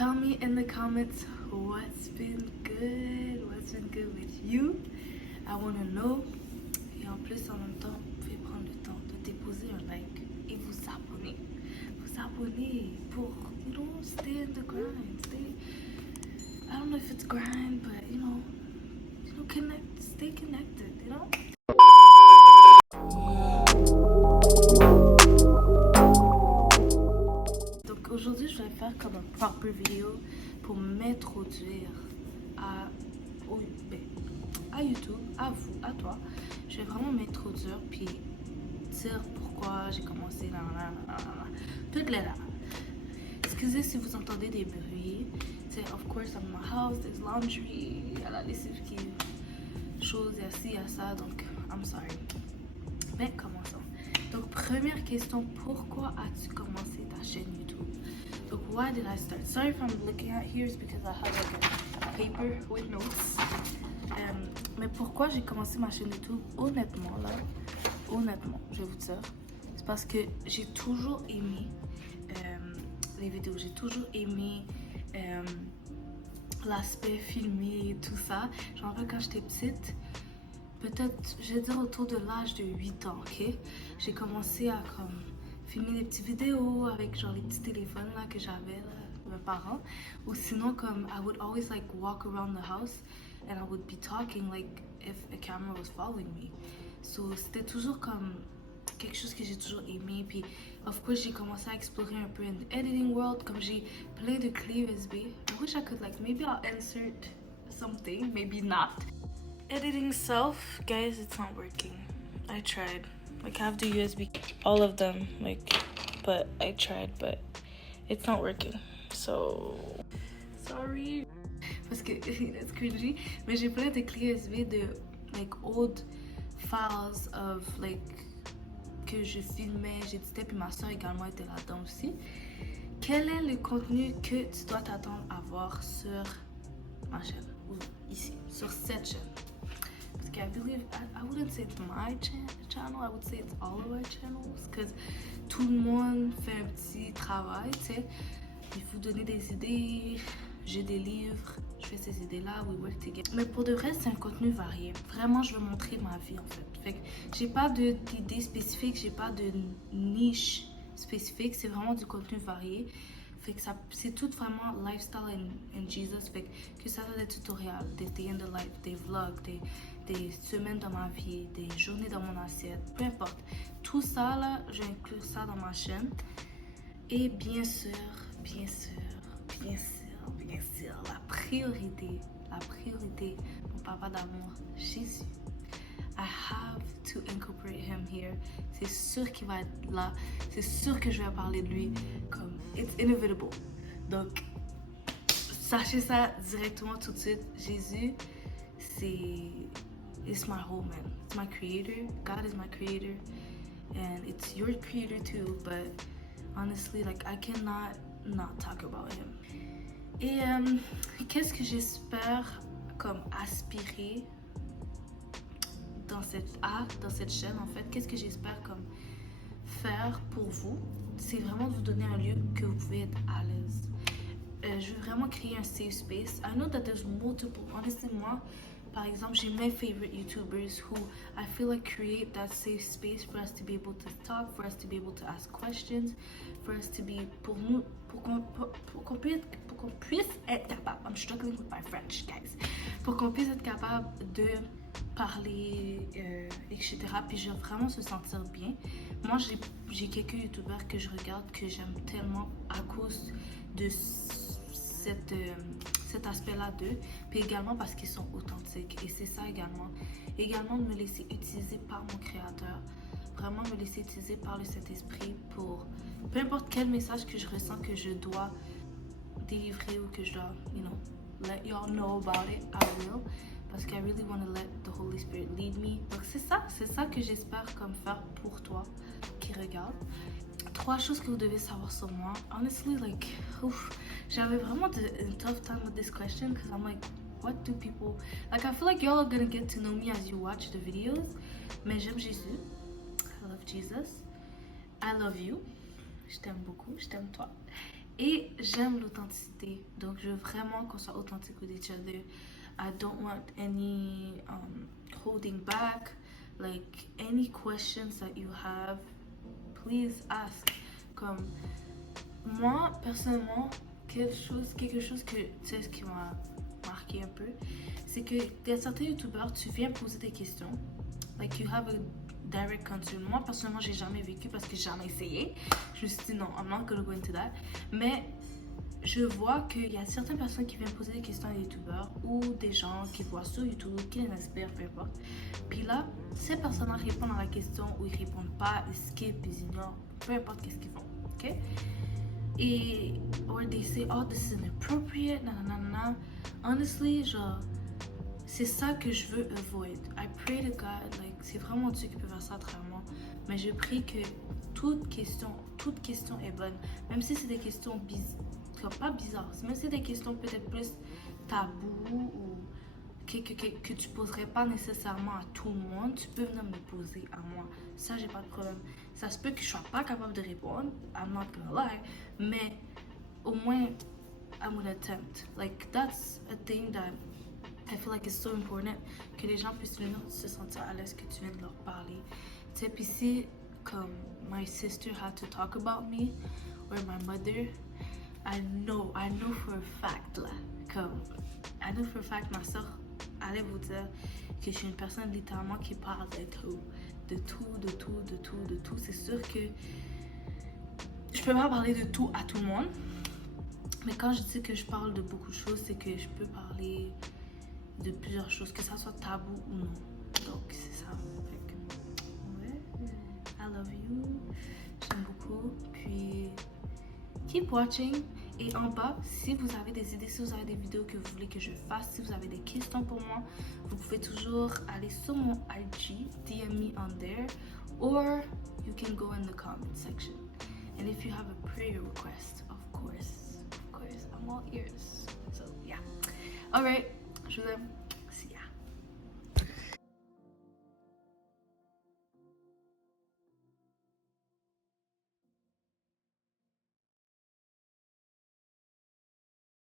Tell me in the comments what's been good with you. I wanna know. Et en plus, en même temps, vous pouvez prendre le temps de déposer un like et vous abonner. Vous abonner pour, stay in the grind. I don't know if it's grind, but stay connected, Donc aujourd'hui, je vais faire comme un proper vidéo pour m'introduire à YouTube, à vous, à toi. Je vais vraiment m'introduire puis dire pourquoi j'ai commencé toutes les là. Excusez si vous entendez des bruits. C'est of course I'm in my house, there's laundry, il y a la lessive qui chose, il y a ci, il y a ça, donc I'm sorry. Mais commençons. Donc première question, pourquoi as-tu commencé ta chaîne YouTube? Donc why did I start? Sorry if I'm looking at here, it's because I have like a paper with notes. Mais pourquoi j'ai commencé ma chaîne YouTube? Honnêtement, je vais vous dire, c'est parce que j'ai toujours aimé les vidéos, j'ai toujours aimé l'aspect filmé et tout ça. Je me rappelle quand j'étais petite, peut-être, je vais dire autour de l'âge de 8 ans, ok? J'ai commencé à comme filmer des petites vidéos avec genre les petits téléphones là que j'avais de mes parents. Ou sinon comme I would always like walk around the house and I would be talking like if a camera was following me. So c'était toujours comme quelque chose que j'ai toujours aimé. Puis of course j'ai commencé à explorer un peu in the editing world, comme j'ai plein de clés USB. I wish I could like maybe I'll insert something, maybe not. Editing self, guys, it's not working. I tried. Like I have the USB, all of them, like, but I tried, but it's not working. So sorry. Parce que it's cringy, mais j'ai plein de clés USB de like old files of like que je filmais, j'éditais, puis ma soeur également était là-dedans aussi. Quel est le contenu que tu dois t'attendre à voir sur ma chaîne, ou ici, sur cette chaîne? Parce que I wouldn't say it's my channel, I would say it's all of our channels, because tout le monde fait un petit travail, tu sais. Il faut donner des idées, j'ai des livres, je fais ces idées-là, we work together. Mais pour de vrai, c'est un contenu varié. Vraiment, je veux montrer ma vie en fait. Fait que j'ai pas d'idée spécifique, j'ai pas de niche spécifique, c'est vraiment du contenu varié. Fait que c'est tout vraiment lifestyle and Jesus. Fait que ça soit des tutoriels, des day in the life, des vlogs, des semaines dans ma vie, des journées dans mon assiette, peu importe. Tout ça là, je vais inclure ça dans ma chaîne. Et bien sûr, la priorité, mon papa d'amour, Jésus. I have to incorporate him here. C'est sûr qu'il va être là. C'est sûr que je vais parler de lui comme it's inevitable. Donc, sachez ça directement tout de suite. Jésus, it's my whole man. It's my creator. God is my creator. And it's your creator too. But honestly, like I cannot not talk about him. Et qu'est-ce que j'espère comme aspirer dans cette chaîne en fait? Qu'est-ce que j'espère comme faire pour vous? C'est vraiment de vous donner un lieu que vous pouvez être à l'aise. Je veux vraiment créer un safe space. I know that there's multiple. Honestly, moi, par exemple, j'ai mes favorite YouTubers who I feel like create that safe space for us to be able to talk, for us to be able to ask questions, for us to be, pour qu'on puisse être capable. I'm struggling with my French, guys. Pour qu'on puisse être capable de parler, etc. Puis je veux vraiment se sentir bien. Moi, j'ai quelques YouTubers que je regarde que j'aime tellement à cause de cet aspect-là d'eux, puis également parce qu'ils sont authentiques. Et c'est ça également. Également de me laisser utiliser par mon créateur. Vraiment me laisser utiliser par le Saint-Esprit pour peu importe quel message que je ressens que je dois délivrer ou que je dois, let y'all know about it, I will. Parce que I really want to let the Holy Spirit lead me. Donc c'est ça que j'espère comme faire pour toi qui regarde. 3 choses que vous devez savoir sur moi. Honestly, like, j'avais vraiment a tough time with this question because I'm like, what do people... Like, I feel like y'all are gonna get to know me as you watch the videos. Mais j'aime Jésus. I love Jesus. I love you. Je t'aime beaucoup, je t'aime toi. Et j'aime l'authenticité. Donc, je veux vraiment qu'on soit authentique with each other. I don't want any holding back. Like, any questions that you have, please ask. Comme, moi, personnellement, quelque chose que, tu sais, ce qui m'a marqué un peu, c'est que il y a certains youtubeurs, tu viens poser des questions. Like, you have a direct concern. Moi, personnellement, j'ai jamais vécu parce que j'ai jamais essayé. Je me suis dit non, I'm not gonna go into that. Mais je vois qu'il y a certaines personnes qui viennent poser des questions à des youtubeurs ou des gens qui voient sur YouTube, qui les inspirent, peu importe. Puis là, ces personnes-là répondent à la question ou ils répondent pas, ils skip, ils ignorent, peu importe qu'est-ce qu'ils font, ok? Et, or they say, oh, this is inappropriate, nanana. Honestly, genre, c'est ça que je veux avoid. I pray to God, like, c'est vraiment Dieu qui peut faire ça à travers moi. Mais je prie que toute question est bonne. Même si c'est des questions pas bizarres, même si c'est des questions peut-être plus tabous ou que tu poserais pas nécessairement à tout le monde, tu peux venir me poser à moi. Ça, j'ai pas de problème. Ça se peut que je sois pas capable de répondre, I'm not gonna lie, mais au moins, I'm gonna attempt. Like, that's a thing that I feel like it's so important, que les gens puissent venir se sentir à l'aise que tu viens de leur parler. Tu sais, puis si, comme, my sister had to talk about me, or my mother, I know for a fact, là, comme, I know for a fact, ma soeur allait vous dire que je suis une personne littéralement qui parle de tout. C'est sûr que je peux pas parler de tout à tout le monde, mais quand je dis que je parle de beaucoup de choses, c'est que je peux parler de plusieurs choses, que ça soit tabou ou non. Donc, c'est ça. Fait que, ouais, I love you. J'aime beaucoup. Puis, keep watching. Et en bas, si vous avez des idées, si vous avez des vidéos que vous voulez que je fasse, si vous avez des questions pour moi, vous pouvez toujours aller sur mon IG, DM me on there, or you can go in the comment section. And if you have a prayer request, of course, I'm all ears. So, yeah. Alright, je vous aime.